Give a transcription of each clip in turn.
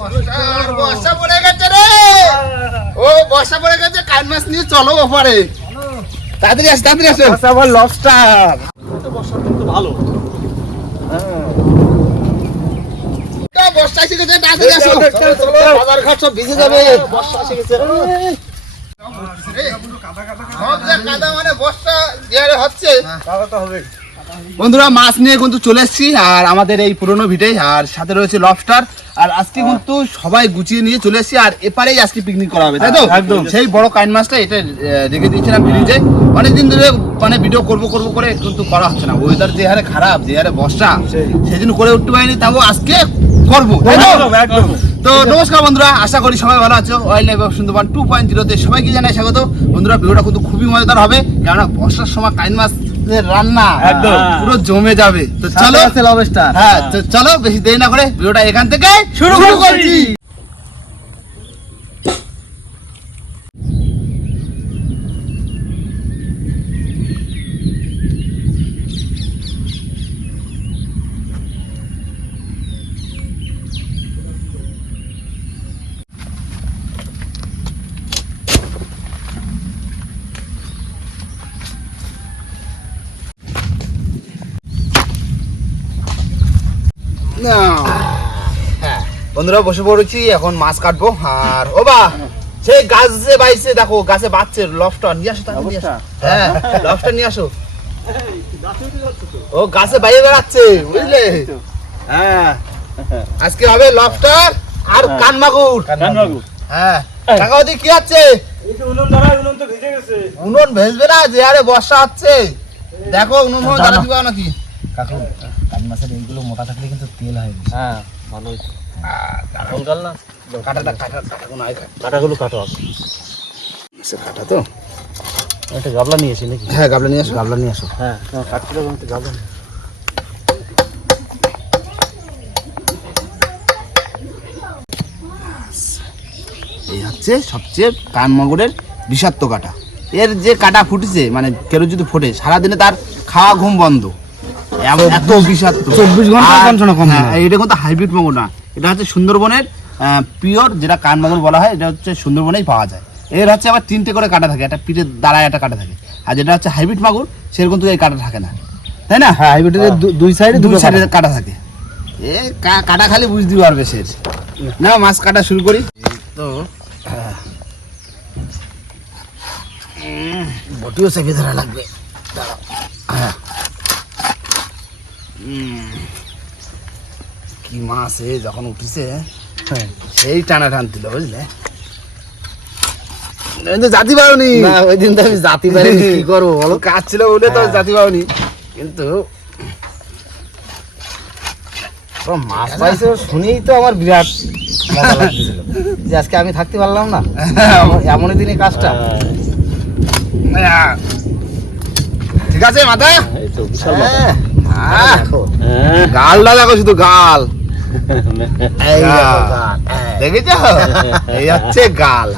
বর্ষা পড়ে গেছে রে। ও বর্ষা পড়ে গেছে, কান মাছ নিয়ে চলো ওপারে। তাড়াতাড়ি আসো, তাড়াতাড়ি আসো। আবার লবস্টার। বর্ষা কিন্তু ভালো। বর্ষা এসে গেছে, তাড়াতাড়ি আসো। বাজার ঘাট সব ভিজে যাবে। বর্ষা এসে গেছে। সব যে কাদা, মানে বর্ষা যে হচ্ছে। কাদাটা হবে। বন্ধুরা মাছ নিয়ে কিন্তু চলে এসেছি, আর আমাদের এই পুরনো ভিটে, আর সাথে রয়েছে লবস্টার। আর আজকে কিন্তু সবাই গুছিয়ে নিয়ে চলে এসেছি, আর এপারেই আজকে পিকনিক করা হবে, তাই তো? একদম। সেই বড় কাইন মাছটা এটা রেখে দিয়েছিলাম ফ্রিজে। অনেকদিন ধরে মানে ভিডিও করবো করে কিন্তু করা হচ্ছে না। ওয়েদার যে হারে খারাপ, যে হারে বর্ষা, সেই জন্য করে উঠতে পারিনি। তাও আজকে করবো, তাই তো? একদম। তো নমস্কার বন্ধুরা, আশা করি সবাই ভালো আছো। ওয়াইল্ড লাইফ অফ সুন্দরবন 2.0 সবাইকে জানাই স্বাগত। বন্ধুরা ভিডিওটা কিন্তু খুবই মজাদার হবে, কেননা বর্ষার সময় কাইন মাছ রান্না একদম পুরো জমে যাবে। তো চলো, লবস্টার। হ্যাঁ তো চলো বেশি দেরি না করে ভিডিওটা এখান থেকে শুরু করছি। বন্ধুরা বসে পড়েছি, এখন মাছ কাটবো। আর ও বা সেই গাছে বাইছে, দেখো গাছে বাচ্চে লবস্টার নিয়ে আসো, তাড়াতাড়ি নিয়ে আসো। হ্যাঁ লবস্টার নিয়ে আসো। ও গাছে বাইরে বেড়াচ্ছে, বুঝলে? হ্যাঁ আজকে হবে লবস্টার আর কানমাগুর। হ্যাঁ কাকা ওদিকে কি আছে? উনুন ভেজবে না, যে আরে বর্ষা হচ্ছে। দেখো উনুন জ্বালা দিবা নাকি? কাকু কান মাছের এইগুলো মোটা থাকলে কিন্তু তেল হয়। হ্যাঁ ভালো হয়েছে। কাটাটা কাটাগুলো কাটো। কাটা তো একটা গাবলা নিয়ে এসি নাকি? হ্যাঁ গাবলা নিয়ে আসো। গাবলা নিয়ে আসো। হ্যাঁ কাটতে হবে, একটা গাবলা। এই হচ্ছে সবচেয়ে কানমাগুরের বিষাক্ত কাটা। এর যে কাটা ফুটেছে, মানে কেউ যদি ফোটে সারাদিনে তার খাওয়া ঘুম বন্ধ, এত বিষাক্ত। 24 ঘন্টা যন্ত্রণা কম হ্যাঁ, এটা কিন্তু হাইব্রিড মাগুর না, এটা হচ্ছে সুন্দরবনের পিওর যেটা কানমাগুর বলা হয়। এটা হচ্ছে সুন্দরবনেই পাওয়া যায়। এর হচ্ছে আবার 3টে করে কাটা থাকে, একটা পিঠের দাঁড়ায় একটা কাটা থাকে। আর যেটা হচ্ছে হাইব্রিড মাগুর, সেরকম তো এই কাটা থাকে না, তাই না? হ্যাঁ হাইব্রিডের দুই সাইডে দুই সাইডে কাটা থাকে। এ কাটা খালি বুঝতে পারবে সে। না মাছ কাটা শুরু করি। তো বটিও চেপে ধরা লাগবে। হ্যাঁ কি মাছ যখন উঠেছে সেই টানা টানছিল, বুঝলে? জাতি পাওনি ওই দিন তো আমি জাতি পারি কি করবো বলো? কাজ ছিল বলে তো জাতি পাওনি, কিন্তু মাছ পাইছে শুনেই তো আমার বিরাট মজা লাগছিল যে আজকে আমি থাকতে পারলাম না। এমনই দিনে কাজটা। ঠিক আছে মাথা। এই তো বিশাল হ্যাঁ, দেখো। গালটা দেখো, শুধু গাল। এই দেখো গাল। গাল। দেখেছ? এই হচ্ছে গাল।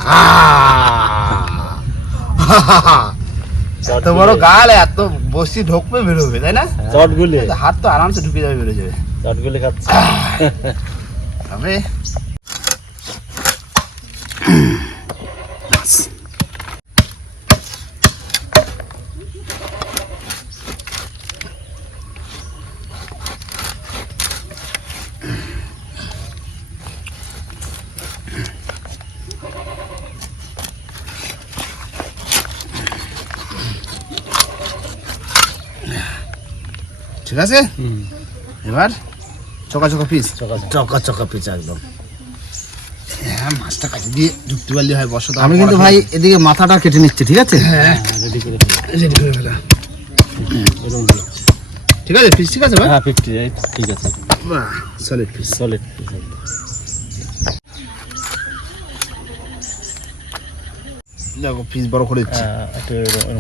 এত বড় গাল, এত বসি ঢোকবে বেরোবে, তাই না? চটগুলি হাত তো আরামসে ঢুকে যাবে, বেরো যাবে। চটগুলি খাচ্ছে। তবে ঠিক আছে, এবার চকা চকা পিস। চকা চকা পিচ একদম। হ্যাঁ মাছটা কাটি দিয়ে ঢুকতে পারলে হয়। বর্ষা তো আমি কিন্তু ভাই এদিকে মাথাটা কেটে নিচ্ছি, ঠিক আছে? হ্যাঁ রেডি করে রেডি করে ফেলা। এরকম ঠিক আছে পিস, ঠিক আছে ভাই। হ্যাঁ 50 ঠিক আছে। বাহ সলিড পিস। সলিড দেখো পিস বড় করে দিচ্ছি। হ্যাঁ একটু এরকম।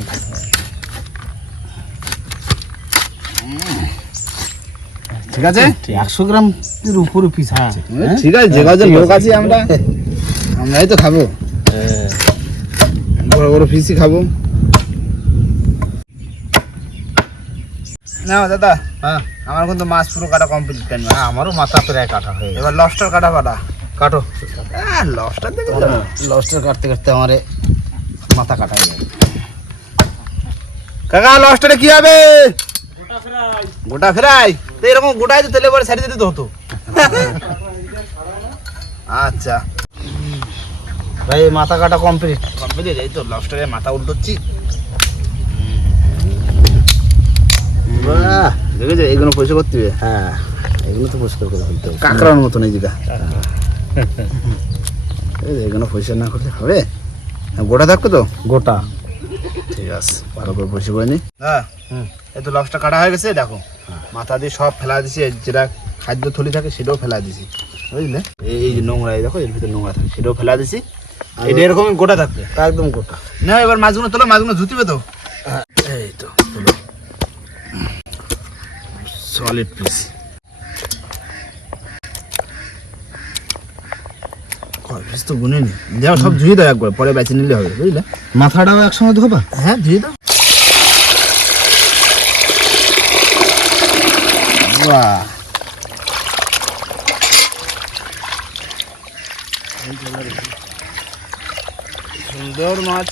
ঠিক আছে 100 গ্রামের উপরে পিস আছে। ঠিক আছে, যে কজন লোক আছি আমরা, আমরাই তো খাবো। বড় বড় পিসই খাবো। না দাদা, হ্যাঁ আমার কিন্তু মাছ পুরো কাটা কমপ্লিট। আমারও মাথা প্রায় কাটা হয়ে গেছে। এবার লবস্টার কাটা পাটা। কাটো। লবস্টার দেখে লবস্টার কাটতে কাটতে আমার মাথা কাটা হয়ে যাবে। কাকা লবস্টারে কি হবে? গোটা ফ্রাই। তো এরকম গোটাই তো তেলে পরে ছাড়িয়ে দিতে হতো। আচ্ছা ভাই মাথা কাটা কমপ্লিট। কমপ্লিট। এই তো লবস্টারের মাথা উল্টোচ্ছি। বাহ, দেখেছো এইগুলো পয়সা করতে হবে। হ্যাঁ এগুলো তো পরিষ্কার করে ফেলতে হবে। কাঁকড়ার মতন এই যেটা। এইগুলো পয়সা না করলে হবে? গোটা থাকতো তো? গোটা। ঠিক আছে, ভালো করে পয়সা করে নি। হ্যাঁ, এই তো লবস্টার কাটা হয়ে গেছে। দেখো মাথা দিয়ে সব ফেলা দিছি, যেটা খাদ্য থলি থাকে সেটাও ফেলা দিছি, বুঝলে? এই যে নোংরা, এই দেখো এর ভিতরে নোংরা থাকে, সেটাও ফেলা দিছি। এটা এরকমই গোটা থাকবে, একদম গোটা। না এবার মাছগুলো তোলো, মাছগুলো ধুতিবে তো। এই তো সলিড পিস। পিস তো গুনে নি, দেওয়া সব ধুয়ে দাও একবার, পরে বেছে নিলে হবে, বুঝলে? মাথাটাও একসঙ্গে ধোবা? হ্যাঁ ধুয়ে দাও। বাহ, সুন্দর মাছ।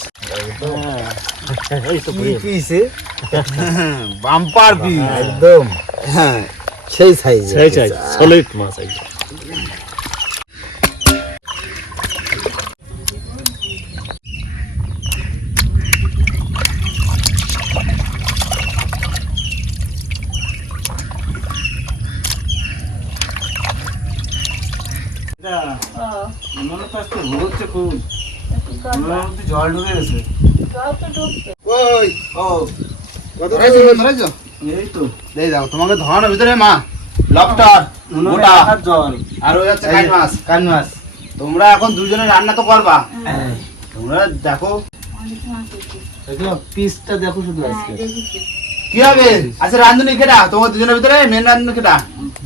বাম্পার পিস একদম। হ্যাঁ সেই সাইজ। সেই চাই সলিড মাছ একদম। জল ঢুকে গেছে। ওই ও কত ধরেছো? এই তো এই দাও তোমাকে ধরানোর ভিতরে মা লবস্টার গোটা জল আর ওই হচ্ছে কান মাছ। কান মাছ। তোমরা এখন দুজনে রান্না তো করবা, তোমরা দেখো পিসটা দেখো শুধু আজকে। কি হবে। আচ্ছা রান্ধুনি কেটা তোমার দুজনের ভিতরে? মেন রান্ধুনি কেটা?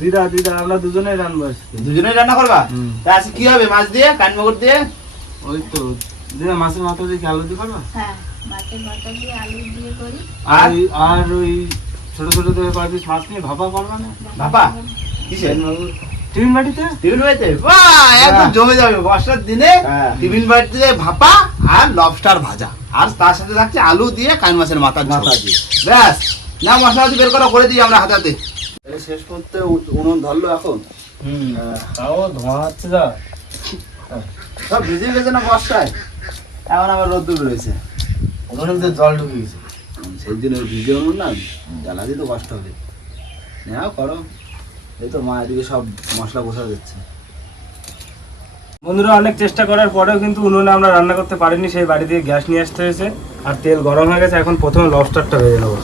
দিদা দিদা আমরা দুজনেই রান্না আজকে। দুজনেই রান্না করবা? তা আজকে কি হবে মাছ দিয়ে, কান মগর দিয়ে? ওই তো দিদা মাছের মাথা দিয়ে কি আলু দিয়ে করবা? হ্যাঁ, মাছের মাথা দিয়ে আলু দিয়ে করি। আর আর ওই ছোট ছোট করে কয়েক পিস মাছ নিয়ে ভাপা করবা না? ভাপা কিসে? টিফিন বাটিতে। টিফিন বাড়িতে? বাহ, একদম জমে যাবে বর্ষার দিনে। হ্যাঁ। টিফিন বাড়িতে ভাপা আর লবস্টার ভাজা, আর তার সাথে থাকছে আলু দিয়ে কান মাছের মাথা মাথা দিয়ে। ব্যাস। না মশলা বের করা করে দিই আমরা হাতে হাতে। শেষ করতে উনুন ধরলো এখন। তাও ধোঁয়া হচ্ছে যা। সব ভিজে গেছে না বর্ষায়, এখন আবার রোদ্দুর রয়েছে। উনুনের ভিতরে জল ঢুকে গেছে। সেই দিন ওই ভিজে উনুন না, জ্বালা দিতে কষ্ট হবে। নাও করো। এই তো মা এদিকে সব মশলা কষা দিচ্ছে। বন্ধুরা অনেক চেষ্টা করার পরেও কিন্তু উনুনে আমরা রান্না করতে পারিনি, সেই বাড়ি দিয়ে গ্যাস নিয়ে আসতে হয়েছে। আর তেল গরম হয়ে গেছে, এখন প্রথমে লবস্টারটা ভেজে নেবো।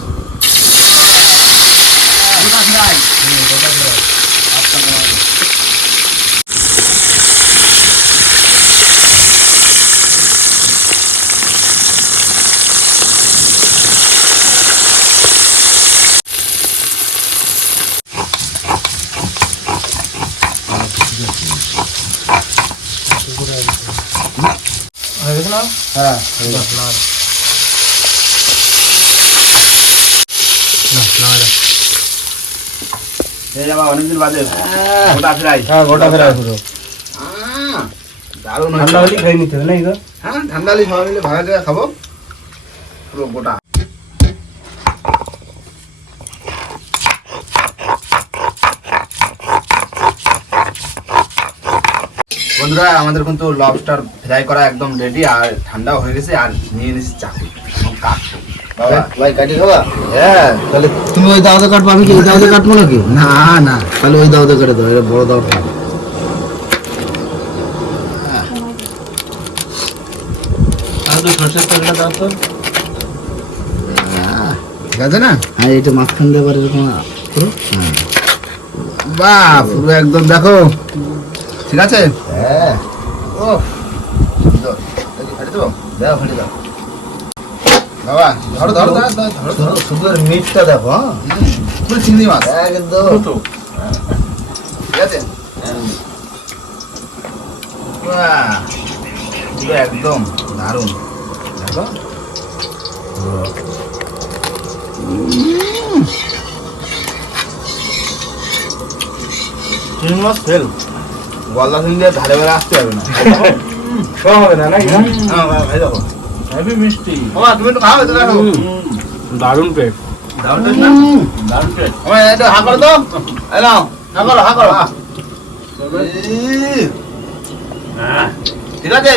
হয়ে গেছে না? হ্যাঁ এই যাবা অনেকদিন বাদে গোটা ফ্রাই। হ্যাঁ, গোটা ফেরাই পুরো। দারুণ ঠান্ডা হলে খেয়ে নিতে হবে না এই তো? হ্যাঁ ঠান্ডা হলে সবাই মিলে ভাগা করে খাবো পুরো গোটা। বন্ধুরা আমাদের কিন্তু লবস্টার ফ্রাই করা একদম রেডি, আর ঠান্ডাও হয়ে গেছে। আর নিয়ে নিচ্ছি চাকু, এখন কাটবো। বাবা ভাই কাটি খাবা? হ্যাঁ, তাহলে তুমি ওই দাওতে কাটবো, আমি কি এই দাওতে কাটবো নাকি? না না তাহলে ওই দাওতে কেটে দাও, এটা বড় দাওটা। সরষের তেলটা দাও তো। ঠিক আছে না? হ্যাঁ এটা মাঝখান দিয়ে আবার এরকম পুরো। বাহ পুরো একদম দেখো, ঠিক আছে। হ্যাঁ ও সুন্দর। ফাটে দেবো, দাও ফাটে দাও বাবা। ধরো ধরো ধরো ধরো ধরো। শুধু এর মিটটা দেখো। হ্যাঁ পুরো চিংড়ি মাছ একদম। ঠিক আছে। বাহ পুরো একদম দারুণ। দেখো চিংড়ি মাছ ফেল। গলদা শুন দিয়ে ধারে বেড়ে আসতে হবে না। খাওয়া হবে না নাকি? হ্যাঁ ভাই দেখো হেভি মিষ্টি। বাবা তুমি একটু খাও এটা দেখো দারুণ পেট। দারুণ টেস্ট না? দারুণ টেস্ট। আমার এটা হা করো তো এই নাও হা করো ঠিক আছে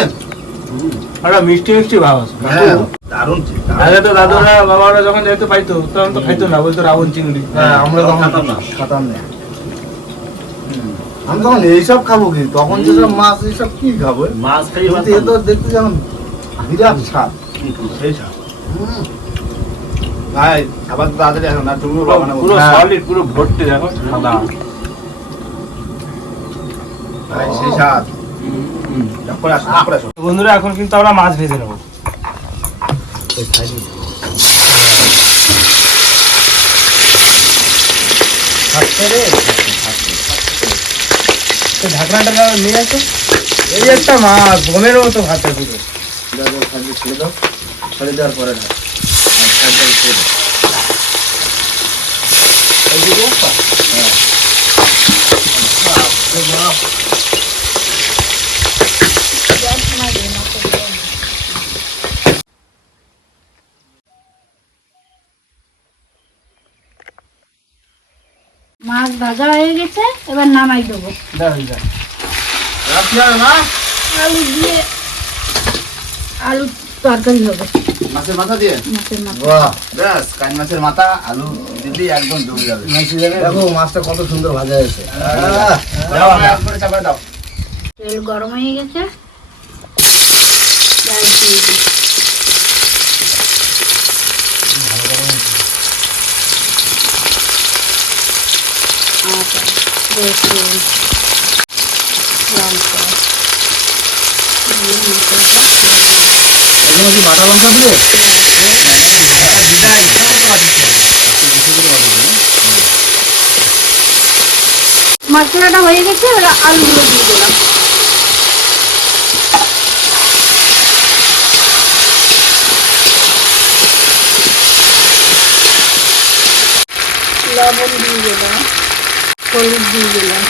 একটা মিষ্টি মিষ্টি ভাব আছে। হ্যাঁ দারুণ আগে তো দাদুরা বাবারা যখন যেতে পাইতো তখন তো খাইতো না, বলতো রাবণ চিংড়ি। হ্যাঁ আমরা তখন খাতাম না। খাতাম না। আমি তখন এইসব খাবো কি, তখন যেসব মাছ এইসব কি খাবো, মাছ খাই কিন্তু এ তো দেখতে যেমন বিরাট স্বাদ। সেই সব ভাই খাবার তো তাড়াতাড়ি আসো না তুমি পুরো সলিড, পুরো ভর্তি দেখো সাদা। ভাই সেই স্বাদ করে আসো করে আসো বন্ধুরা এখন কিন্তু আমরা মাছ ভেজে নেবো। ঢাকনাটা নিয়ে আসো। এই একটা মাছ বোনের মতো ভাতে পুরো। ছেড়ে দাও, ছেড়ে দেওয়ার পরে ঢাক। গ্যাস সময় দিই মাছের জন্য। মাছ ভাজা হয়ে গেছে, এবার নামাই দেবো। রাখছি আর না আলু দিয়ে আলু তরকারি হবে, মাছের মাথা দিয়ে মাছের মাথা। বাহ, ব্যাস কান মাছের মাথা আলু দিদি একদম জমে যাবে দেখো মাছটা কত সুন্দর ভাজা হয়েছে। দাও একবারে চাপা দাও তেল গরম হয়ে গেছে, পেঁয়াজ দিয়ে দিই। আদা, রসুন, লঙ্কা দিয়ে মশলাটা এখানে কি বাটা লঙ্কা দেবে? মশলাটা হয়ে গেছে, এবার আলুগুলো দিয়ে দিলাম। লবণ দিয়ে দিলাম, হলুদ দিয়ে দিলাম,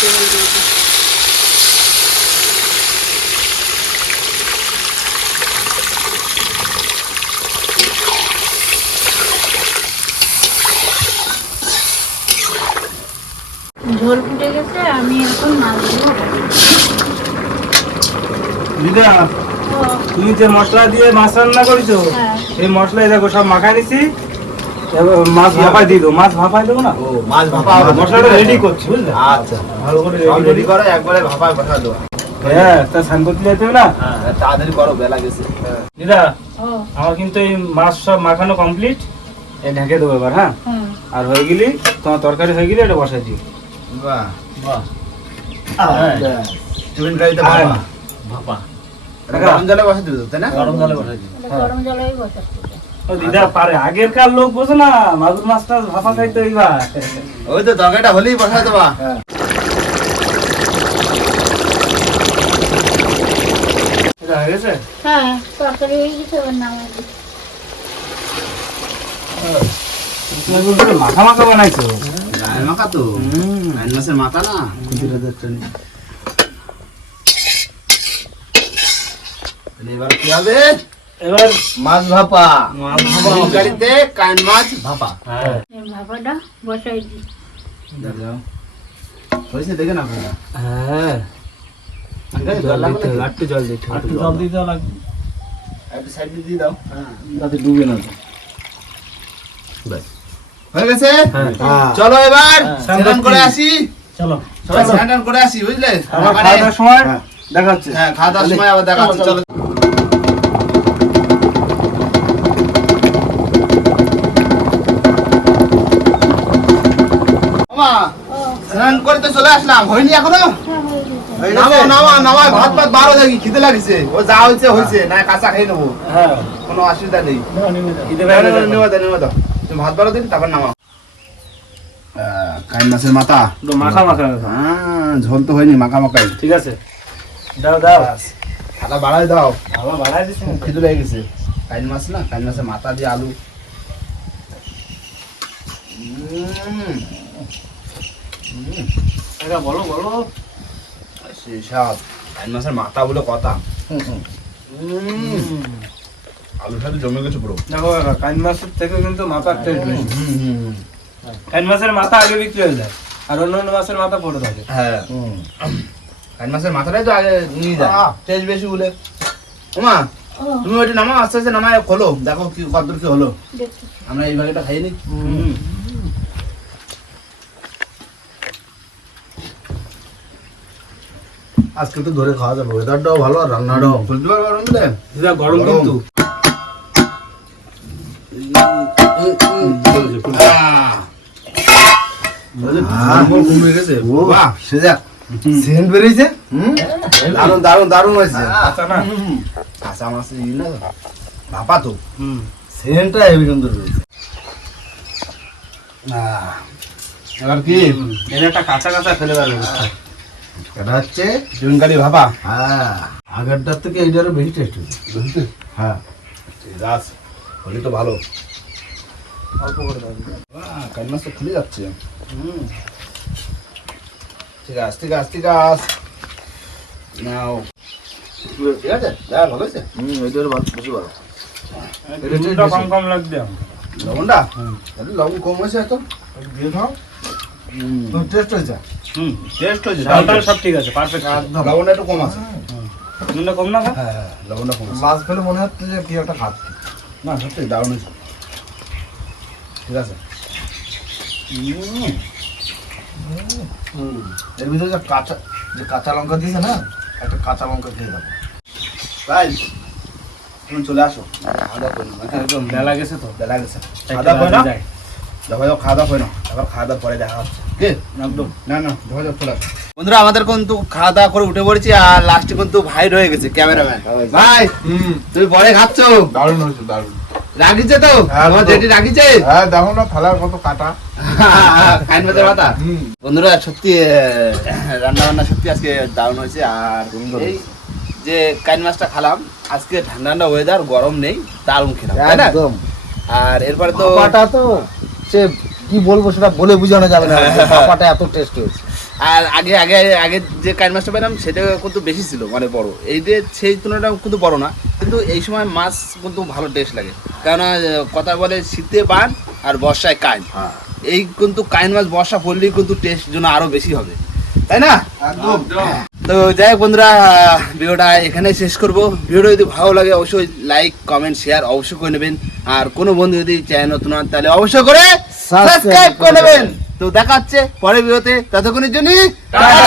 তেল দিয়ে দিলাম। ঝোল ফুটে গেছে, আমি এখন মাছগুলো দিদা, ও, তুমি যে মশলা দিয়ে মাছ রান্না করেছো, হ্যাঁ। এই মশলা দেখো সব মাখাই নিছি। এবার মাছ ভাপাই দিয়ে দেবো, মাছ ভাপাই দেবো না, ও মাছ ভাপা হবে মশলাটা রেডি করছি বুঝলে। আচ্ছা ভালো করে সব রেডি রেডি করে একবারে ভাপায় বসা দেওয়া হ্যাঁ, তা স্নান করতে যেতে হবে না। হ্যাঁ তাড়াতাড়ি করো বেলা গেছে দিদা, ও, আমার কিন্তু এই মাছ সব মাখানো কমপ্লিট, এই ঢেকে দেবো এবার। হ্যাঁ, হুম, আর হয়ে গেলি তোমার তরকারি হয়ে গেলে এটা বসাই দিও। বাহ বাহ। টিফিন গাড়িতে আর ভাপা ভাপা। এটা গরম জলে বসে দিবে তাই না গরম জলে বসাই দিই। এটা গরম জলেই বসাচ্ছি। ও দিদা পারে, আগেরকার লোক বোঝো না, মাগুর মাছ টাছ ভাপা খাইতো এইবার। ওই তো তরকারিটা হলেই বসাই দেবা এটা হয়ে গেছে? হ্যাঁ, তরকারি হয়ে গেছে, এবার নামাই দিই। তুমি একদম পুরো মাখা মাখা বানাইছো। গায়ের মাখা তো কান মাছের মাথা না এবার কি হবে এবার মাছ ভাপা টিফিন গাড়িতে কান মাছ ভাপা হ্যাঁ, এই ভাপাটা বসাই দিই। দাও হয়েছে দেখে না আপনারা হ্যাঁ, জল দিতে হবে, একটু জল দিতে হবে। একটু জল দিতে লাগবে একটু সাইড দিয়ে দাও যাতে ডুবে না যায়। হয়ে গেছে হ্যাঁ। চলো এবার স্নান স্নান করে করছি। আসি চলো। সবাই স্নান টান করে আসি বুঝলে আবার খাওয়া দাওয়ার সময় হ্যাঁ। দেখা হচ্ছে। হ্যাঁ খাওয়া দাওয়ার সময় আবার দেখা হচ্ছে চলো মামা ও, স্নান করে তো চলে আসলাম হয়নি এখনো হ্যাঁ, হয়ে গেছে। নামা ভাত ভাত বারো থাকি খিদে লাগিছে ও যা হয়েছে হয়েছে না কাঁচা খেয়ে নেবো হ্যাঁ, কোনো অসুবিধা নেই খিদে পেয়ে গেছে। নেওয়া দাও তুমি ভাত বারো দিন তারপর নামাও কান মাছের মাথা একটু মাখা মাখা। হ্যাঁ ঝোল তো হয়নি মাখা মাখাই ঠিক আছে, দাও দাও। খাটা বাড়াই দাও, আবার বাড়াই দিচ্ছে খুব খিদে লেগে গেছে। কাইন মাছ না, কাইন মাছের মাথা দিয়ে আলু। বলো বলো। সেই স্বাদ, কাইন মাছের মাথা বলে কথা। আলুর সাথে জমে গেছে পুরো। দেখো কাকা, কাইন মাছের থেকে কিন্তু মাথার টেস্ট বেশি। কাইন মাছের মাথা আগে বিক্রি হয়ে যায়, আর অন্য অন্য মাছের মাথা পড়ে থাকে। হ্যাঁ, কাইন মাছের মাথাটাই তো আগে নিয়ে যায়, টেস্ট বেশি বলে। ওমা, তুমি ওইটা নামাও, আস্তে আস্তে নামায় খোলো, দেখো কি কতদূর কি হলো। দেখি। আমরা এই ভাগেটা খাই নি। আজকে তো ধরে খাওয়া যাবে, ওয়েদারটাও ভালো আর রান্নাটাও। বুঝতে পারবো গরম দিলে? দিদা গরম কিন্তু। কমে গেছে। ও বাহ, সে যাক সেন্ট বেরিয়েছে। দারুন দারুন দারুন হয়েছে। আচ্ছা না? কাঁচা মাছের ই না, ভাপা তো। সেন্টটা হেভি সুন্দর বেরিয়েছে। এবার কি এর একটা কাঁচা কাঁচা ফেলে পারবে। এটা হচ্ছে জুনকালি ভাপা। হ্যাঁ, আগেরটার থেকে এইটারও বেশি টেস্ট হয়েছে। হ্যাঁ, রাস হলে তো ভালো। অল্প করে দাও। কাইন মাছ তো খুলে যাচ্ছে। ঠিক আছে ঠিক আছে ঠিক আছে, নাও। ঠিক আছে, হ্যাঁ ভালো হয়েছে। এইটারও ভালো, বেশি ভালো। নুনটা কম কম লাগবে। লবণটা তাহলে লবণ কম হয়েছে এত দিয়ে খাও, টেস্ট হয়েছে। টেস্ট হয়েছে। ডালটা সব ঠিক আছে, পারফেক্ট। লবণটা একটু কম আছে। নুনটা কম না? হ্যাঁ হ্যাঁ, লবণটা কম আছে। মাছ ফেলে মনে হচ্ছে যে কি একটা খাচ্ছি। না সত্যি দারুণ হয়েছে। ঠিক আছে। এর ভিতরে যে কাঁচা লঙ্কা দিয়েছে না, একটা কাঁচা লঙ্কা খেয়ে যাবো। তাই তুমি চলে আসো, খাওয়া দাওয়া করে নাও। একদম বেলা গেছে তো। বেলা গেছে, খাওয়া দাওয়া করে নাও। দেখো যাও, খাওয়া দাওয়া করে নাও, তারপর খাওয়া দাওয়া পরে দেখা হচ্ছে। কে একদম। না না, দেখো যাও, চলে আসো। বন্ধুরা, আমাদের কিন্তু খাওয়া দাওয়া করে উঠে পড়েছি, আর লাস্টে কিন্তু ভাই রয়ে গেছে, ক্যামেরাম্যান ভাই। তুমি পরে খাচ্ছ? দারুণ হয়েছে, দারুণ। রাখিছে তো আমার জেঠি রাখিছে। হ্যাঁ, দেখো না থালার কত কাটা। খাইন মাছের মাথা। বন্ধুরা সত্যি রান্না বান্না সত্যি আজকে দারুণ হয়েছে। আর এই যে কাইন মাছটা খেলাম আজকে, ঠান্ডা ঠান্ডা ওয়েদার, গরম নেই, দারুণ খেলাম, তাই না? একদম। আর এরপরে তো ভাপাটা তো সে কি বলবো, সেটা বলে বোঝানো যাবে না, ভাপাটা এত টেস্ট হয়েছে। আর আগে আগে আগে যে কাইন মাছটা পেলাম সেটা কিন্তু বেশি ছিল, মানে বড়। এই যে সেই তুলনাটা কিন্তু বড় না, কিন্তু এই সময় মাছ কিন্তু ভালো টেস্ট লাগে। কেননা কথা বলে শীতে বান আর বর্ষায় কাইন। এই কিন্তু কাইন মাছ বর্ষা পড়লেই কিন্তু টেস্ট জন্য আরো বেশি হবে, তাই না? একদম। তো যাই হোক বন্ধুরা, ভিডিওটা এখানেই শেষ করবো। ভিডিও যদি ভালো লাগে অবশ্যই লাইক কমেন্ট শেয়ার অবশ্যই করে নেবেন। আর কোনো বন্ধু যদি চ্যানেল নতুন হন তাহলে অবশ্যই করে সাবস্ক্রাইব করে নেবেন। তো দেখা হচ্ছে পরের ভিডিওতে, ততক্ষণের জন্য টাটা।